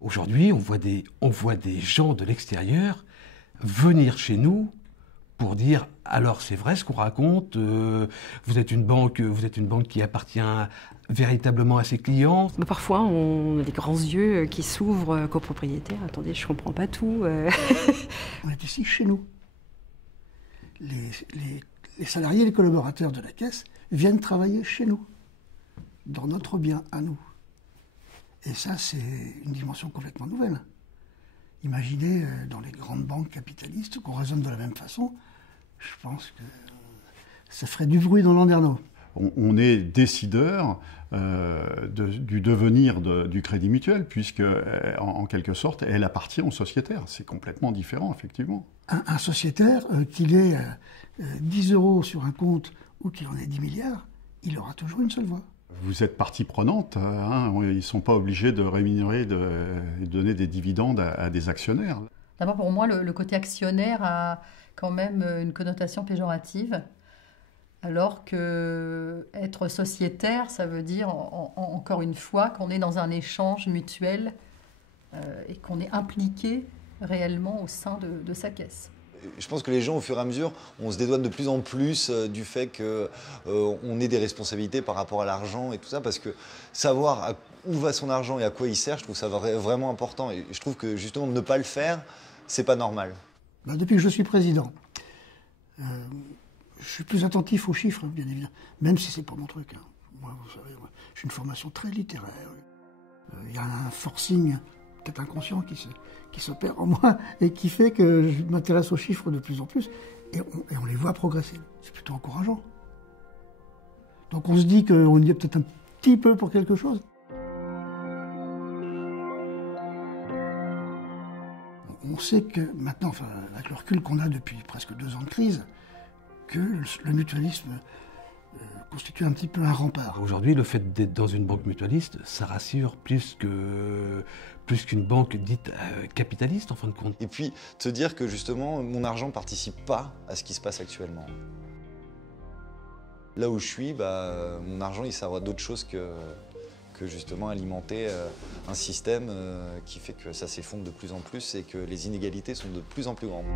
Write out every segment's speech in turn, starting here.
Aujourd'hui, on voit des gens de l'extérieur venir chez nous pour dire « alors c'est vrai ce qu'on raconte, vous êtes une banque qui appartient véritablement à ses clients ». Parfois, on a des grands yeux qui s'ouvrent, copropriétaires. Attendez, je comprends pas tout. On est ici chez nous. Les salariés, les collaborateurs de la Caisse viennent travailler chez nous, dans notre bien à nous. Et ça, c'est une dimension complètement nouvelle. Imaginez dans les grandes banques capitalistes qu'on raisonne de la même façon, je pense que ça ferait du bruit dans Landerneau. On est décideur du devenir du Crédit Mutuel, puisque, en quelque sorte, elle appartient aux sociétaires. C'est complètement différent, effectivement. Un sociétaire, qu'il ait 10 € sur un compte ou qu'il en ait 10 milliards, il aura toujours une seule voix. Vous êtes partie prenante, hein, ils ne sont pas obligés de rémunérer, de donner des dividendes à des actionnaires. D'abord, pour moi, le côté actionnaire a quand même une connotation péjorative, alors que être sociétaire, ça veut dire, encore une fois, qu'on est dans un échange mutuel et qu'on est impliqué réellement au sein de sa caisse. Je pense que les gens, au fur et à mesure, on se dédouane de plus en plus du fait qu'on ait des responsabilités par rapport à l'argent et tout ça, parce que savoir où va son argent et à quoi il sert, je trouve ça vraiment important. Et je trouve que justement, ne pas le faire, c'est pas normal. Depuis que je suis président, je suis plus attentif aux chiffres, bien évidemment, même si c'est pas mon truc. Moi, vous savez, j'ai une formation très littéraire. Il y a un forcing peut-être inconscient qui s'opère en moi et qui fait que je m'intéresse aux chiffres de plus en plus et on les voit progresser. C'est plutôt encourageant. Donc on se dit qu'on y est peut-être un petit peu pour quelque chose. On sait que maintenant, enfin, avec le recul qu'on a depuis presque 2 ans de crise, que le mutualisme constitue un petit peu un rempart. Aujourd'hui, le fait d'être dans une banque mutualiste, ça rassure plus qu'une banque dite capitaliste, en fin de compte. Et puis, te dire que justement, mon argent ne participe pas à ce qui se passe actuellement. Là où je suis, mon argent, il sert à d'autres choses que justement alimenter un système qui fait que ça s'effondre de plus en plus et que les inégalités sont de plus en plus grandes.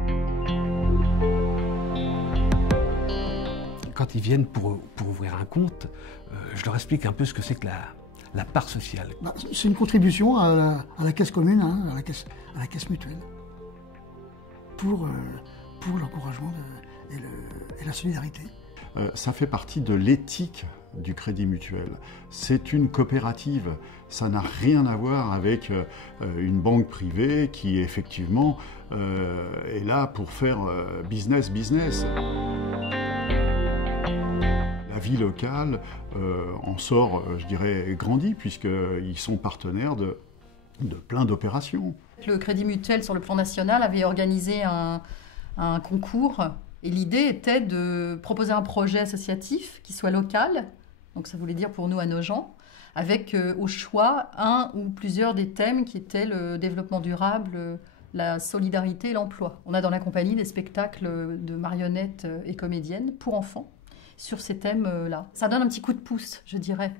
Quand ils viennent pour ouvrir un compte, je leur explique un peu ce que c'est que la part sociale. C'est une contribution à la caisse commune, hein, à la caisse mutuelle, pour l'encouragement et la solidarité. Ça fait partie de l'éthique du Crédit Mutuel. C'est une coopérative. Ça n'a rien à voir avec une banque privée qui, effectivement, est là pour faire business. La vie locale en sort, je dirais, grandie, puisqu'ils sont partenaires de plein d'opérations. Le Crédit Mutuel, sur le plan national, avait organisé un concours. Et l'idée était de proposer un projet associatif qui soit local, donc ça voulait dire pour nous à Nogent, avec au choix un ou plusieurs des thèmes qui étaient le développement durable, la solidarité et l'emploi. On a dans la compagnie des spectacles de marionnettes et comédiennes pour enfants sur ces thèmes-là. Ça donne un petit coup de pouce, je dirais.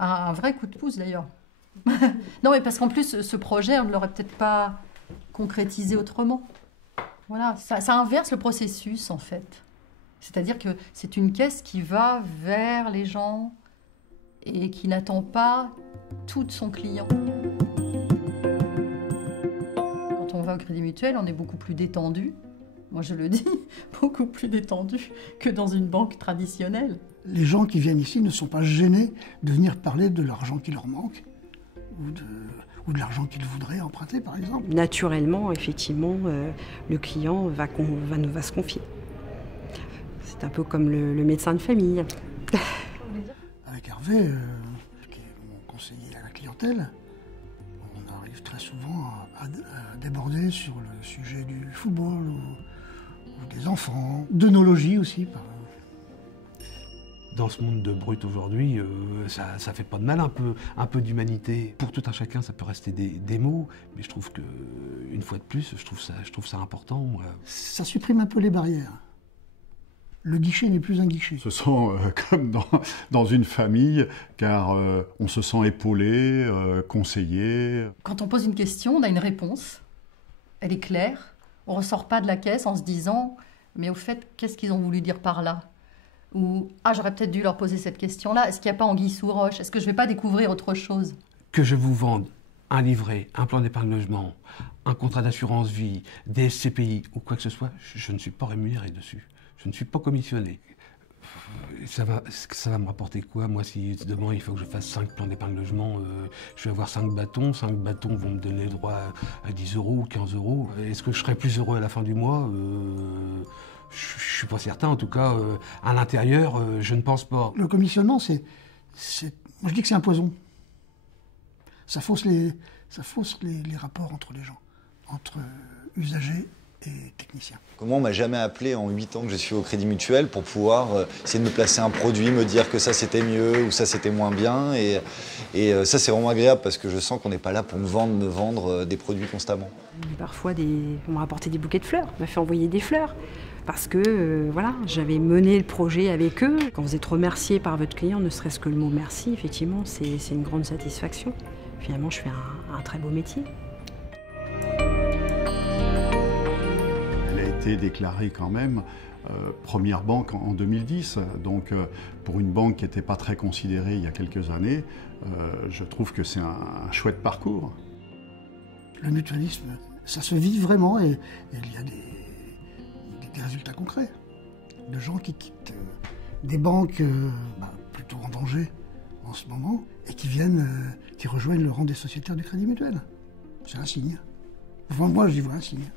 Un vrai coup de pouce d'ailleurs. Non, mais parce qu'en plus, ce projet, on ne l'aurait peut-être pas concrétisé autrement. Voilà, ça inverse le processus en fait. C'est-à-dire que c'est une caisse qui va vers les gens et qui n'attend pas tout de son client. Quand on va au Crédit Mutuel, on est beaucoup plus détendu. Moi je le dis, beaucoup plus détendu que dans une banque traditionnelle. Les gens qui viennent ici ne sont pas gênés de venir parler de l'argent qui leur manque ou de l'argent qu'ils voudraient emprunter, par exemple. Naturellement, effectivement, le client va se confier. C'est un peu comme le médecin de famille. Avec Hervé, qui est mon conseiller à la clientèle, on arrive très souvent à déborder sur le sujet du football ou des enfants, d'œnologie aussi. Dans ce monde de brut aujourd'hui, ça fait pas de mal un peu d'humanité. Pour tout un chacun, ça peut rester des mots, mais je trouve que, une fois de plus, je trouve ça important. Moi. Ça supprime un peu les barrières. Le guichet n'est plus un guichet. Ce sont comme dans une famille, car on se sent épaulé, conseillé. Quand on pose une question, on a une réponse. Elle est claire. On ne ressort pas de la caisse en se disant « mais au fait, qu'est-ce qu'ils ont voulu dire par là ?» Ou « ah, j'aurais peut-être dû leur poser cette question-là. Est-ce qu'il n'y a pas anguille sous roche? Est-ce que je ne vais pas découvrir autre chose ?» Que je vous vende un livret, un plan d'épargne logement, un contrat d'assurance vie, des SCPI ou quoi que ce soit, je ne suis pas rémunéré dessus. Je ne suis pas commissionné. Ça va me rapporter quoi? Moi, si demain il faut que je fasse 5 plans d'épargne logement, je vais avoir 5 bâtons. 5 bâtons vont me donner le droit à 10 € ou 15 €. Est-ce que je serai plus heureux à la fin du mois? Je ne suis pas certain. En tout cas, à l'intérieur, je ne pense pas. Le commissionnement, moi je dis que c'est un poison. Ça fausse les rapports entre les gens, entre usagers et techniciens. Comment on m'a jamais appelé en 8 ans que je suis au Crédit Mutuel pour pouvoir essayer de me placer un produit, me dire que ça c'était mieux ou ça c'était moins bien. Et ça c'est vraiment agréable parce que je sens qu'on n'est pas là pour me vendre des produits constamment. Parfois, on m'a apporté des bouquets de fleurs, on m'a fait envoyer des fleurs. Parce que voilà, j'avais mené le projet avec eux. Quand vous êtes remercié par votre client, ne serait-ce que le mot merci, effectivement, c'est une grande satisfaction. Finalement, je fais un très beau métier. Elle a été déclarée quand même première banque en 2010. Donc pour une banque qui n'était pas très considérée il y a quelques années, je trouve que c'est un chouette parcours. Le mutualisme, ça se vit vraiment et il y a des résultats concrets. De gens qui quittent des banques plutôt en danger en ce moment et qui rejoignent le rang des sociétaires du Crédit Mutuel. C'est un signe. Moi, j'y vois un signe.